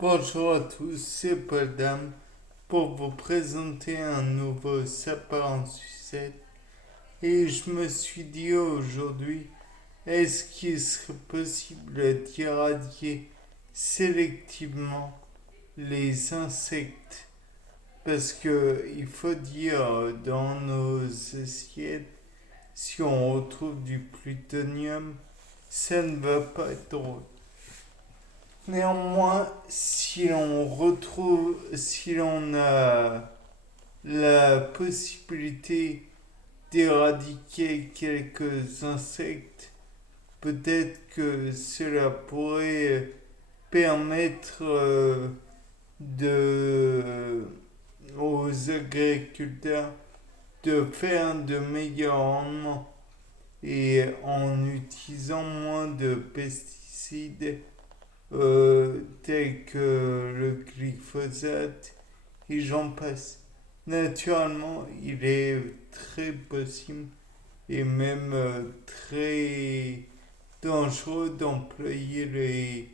Bonjour à tous, c'est Paul Dame pour vous présenter un nouveau sapin en sucette. Et je me suis dit aujourd'hui, est-ce qu'il serait possible d'éradiquer sélectivement les insectes? Parce que il faut dire, dans nos assiettes, si on retrouve du plutonium, ça ne va pas être drôle. Néanmoins, si l'on a la possibilité d'éradiquer quelques insectes, peut-être que cela pourrait permettre de, aux agriculteurs de faire de meilleurs rendements et en utilisant moins de pesticides tels que le glyphosate et j'en passe. Naturellement, il est très possible et même très dangereux d'employer les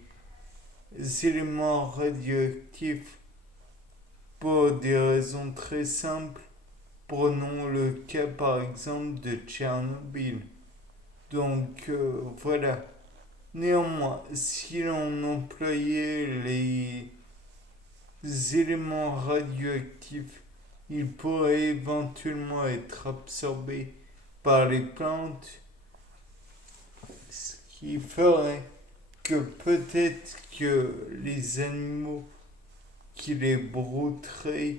éléments radioactifs pour des raisons très simples. Prenons le cas par exemple de Tchernobyl. Donc voilà. Néanmoins, si l'on employait les éléments radioactifs, ils pourraient éventuellement être absorbés par les plantes, ce qui ferait que peut-être que les animaux qui les brouteraient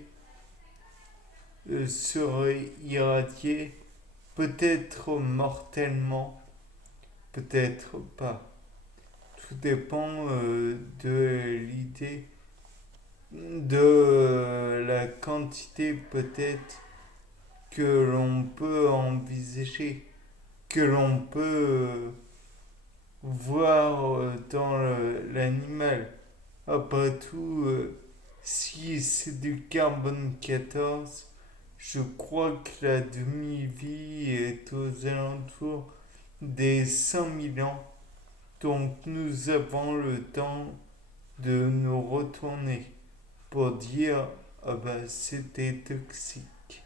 seraient irradiés, peut-être mortellement, peut-être pas. Tout dépend de l'idée, de la quantité peut-être que l'on peut envisager, que l'on peut voir dans l'animal. Après tout, si c'est du carbone 14, je crois que la demi-vie est aux alentours des 5000 ans. Donc nous avons le temps de nous retourner pour dire ah bah c'était toxique.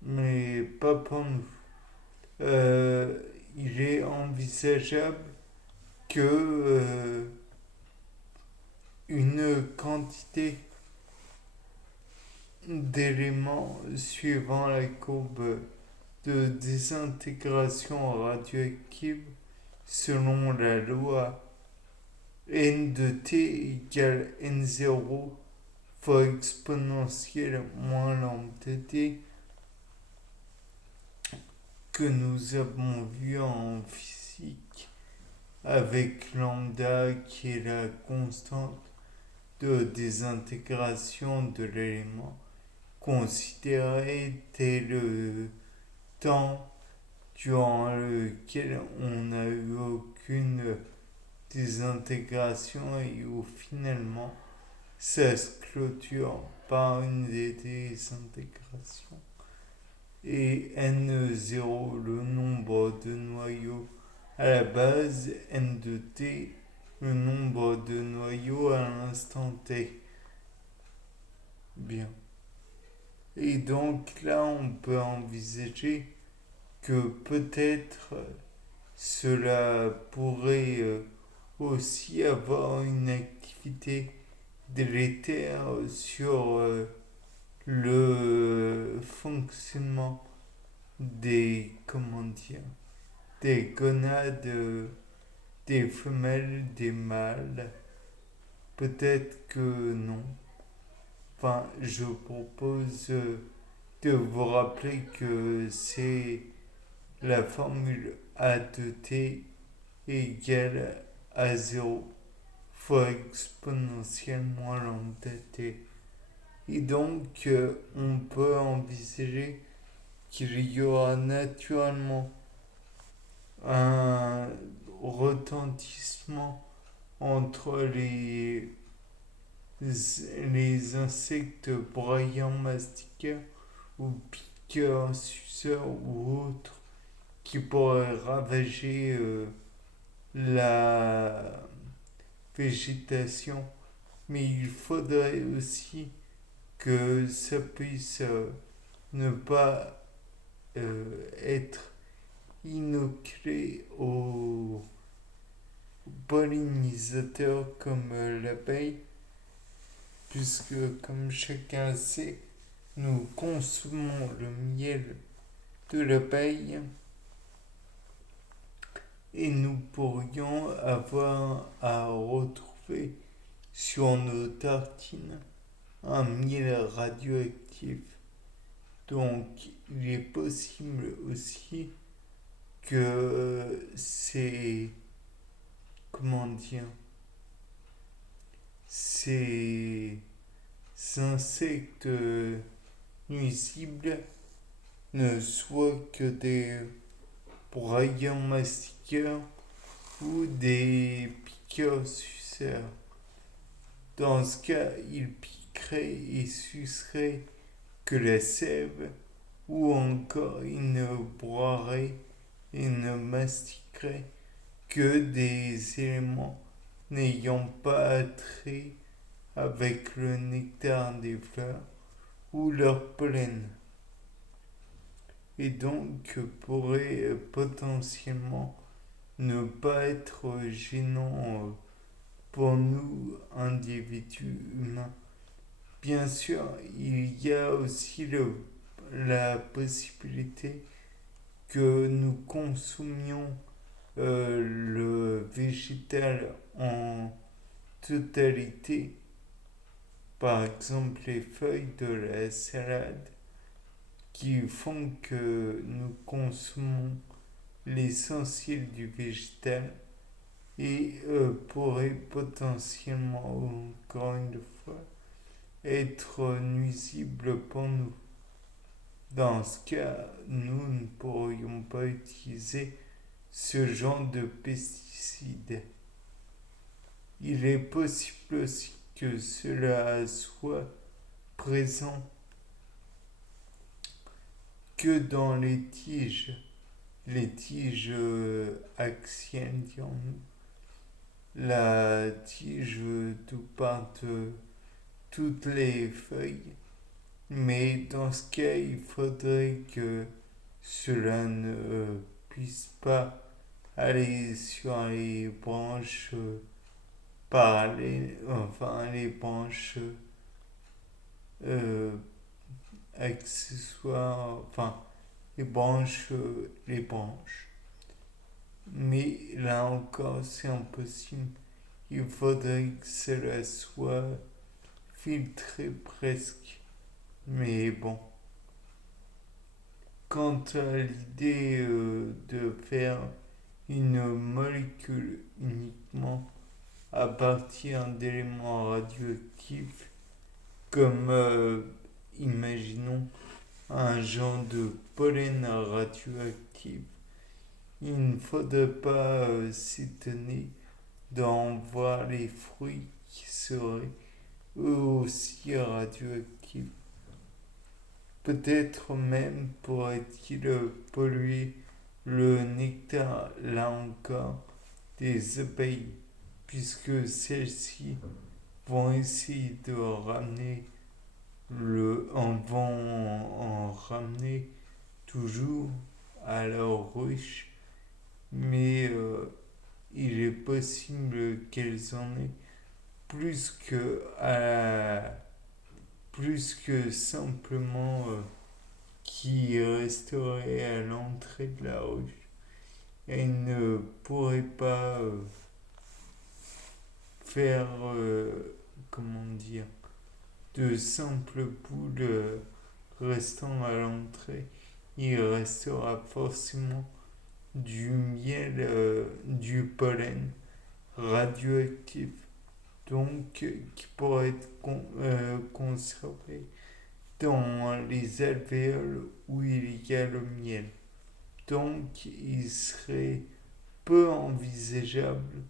Mais pas pour nous. Il est envisageable que une quantité d'éléments suivant la courbe de désintégration radioactive selon la loi n de t égale n0 fois exponentielle moins lambda t que nous avons vu en physique avec lambda qui est la constante de désintégration de l'élément considéré dès le temps durant lequel on n'a eu aucune désintégration et où finalement ça se clôture par une désintégration. Et n0, le nombre de noyaux à la base, n de t, le nombre de noyaux à l'instant t. Bien. Et donc là, on peut envisager que peut-être cela pourrait aussi avoir une activité délétère sur le fonctionnement des, comment dire, des gonades, des femelles, des mâles. Peut-être que non. Enfin, je propose de vous rappeler que c'est la formule A de t égale à 0 fois exponentielle moins lambda t. Et donc, on peut envisager qu'il y aura naturellement un retentissement entre les insectes broyants mastiqueurs ou piqueurs, suceurs ou autres qui pourraient ravager la végétation, mais il faudrait aussi que ça puisse ne pas être inoculé aux pollinisateurs comme l'abeille, puisque comme chacun sait, nous consommons le miel de l'abeille et nous pourrions avoir à retrouver sur nos tartines un miel radioactif. Donc il est possible aussi que ces, comment dire, ces insectes nuisibles ne soient que des broyeurs mastiqueurs ou des piqueurs suceurs. Dans ce cas, ils piqueraient et suceraient que la sève, ou encore ils ne broieraient et ne mastiqueraient que des éléments n'ayant pas attrait avec le nectar des fleurs ou leur pollen, et donc pourrait potentiellement ne pas être gênant pour nous, individus humains. Bien sûr, il y a aussi la possibilité que nous consommions le végétal en totalité, par exemple les feuilles de la salade, qui font que nous consommons l'essentiel du végétal et pourrait potentiellement, encore une fois, être nuisible pour nous. Dans ce cas, nous ne pourrions pas utiliser ce genre de pesticides. Il est possible aussi que cela soit présent que dans les tiges axiales, dirons-nous, la tige d'où partent toutes les feuilles, mais dans ce cas, il faudrait que cela ne puisse pas aller sur les branches parallèles, enfin les branches euh, accessoires, enfin les branches. Mais là encore, c'est impossible. Il faudrait que cela soit filtré presque. Mais bon, quant à l'idée de faire une molécule uniquement à partir d'éléments radioactifs, comme imaginons un genre de pollen radioactif, il ne faudrait pas s'étonner d'en voir les fruits qui seraient eux aussi radioactifs. Peut-être même pourrait-il polluer le nectar, là encore, des abeilles, puisque celles-ci vont essayer de ramener vont en ramener toujours à leur ruche, mais il est possible qu'elles en aient plus que simplement qui resterait à l'entrée de la ruche. Elle ne pourrait pas faire, comment dire, de simples poules restant à l'entrée. Il restera forcément du miel, du pollen radioactif, donc qui pourrait être conservé dans les alvéoles où il y a le miel. Donc il serait peu envisageable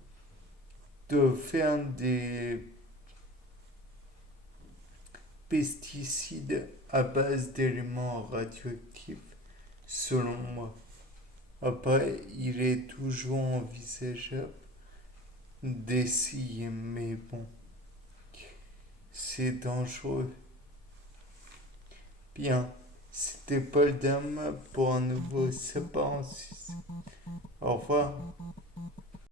de faire des pesticides à base d'éléments radioactifs, selon moi. Après, il est toujours envisageable d'essayer, mais bon, c'est dangereux. Bien, c'était Paul Dame pour un nouveau sapin en Suisse. Au revoir.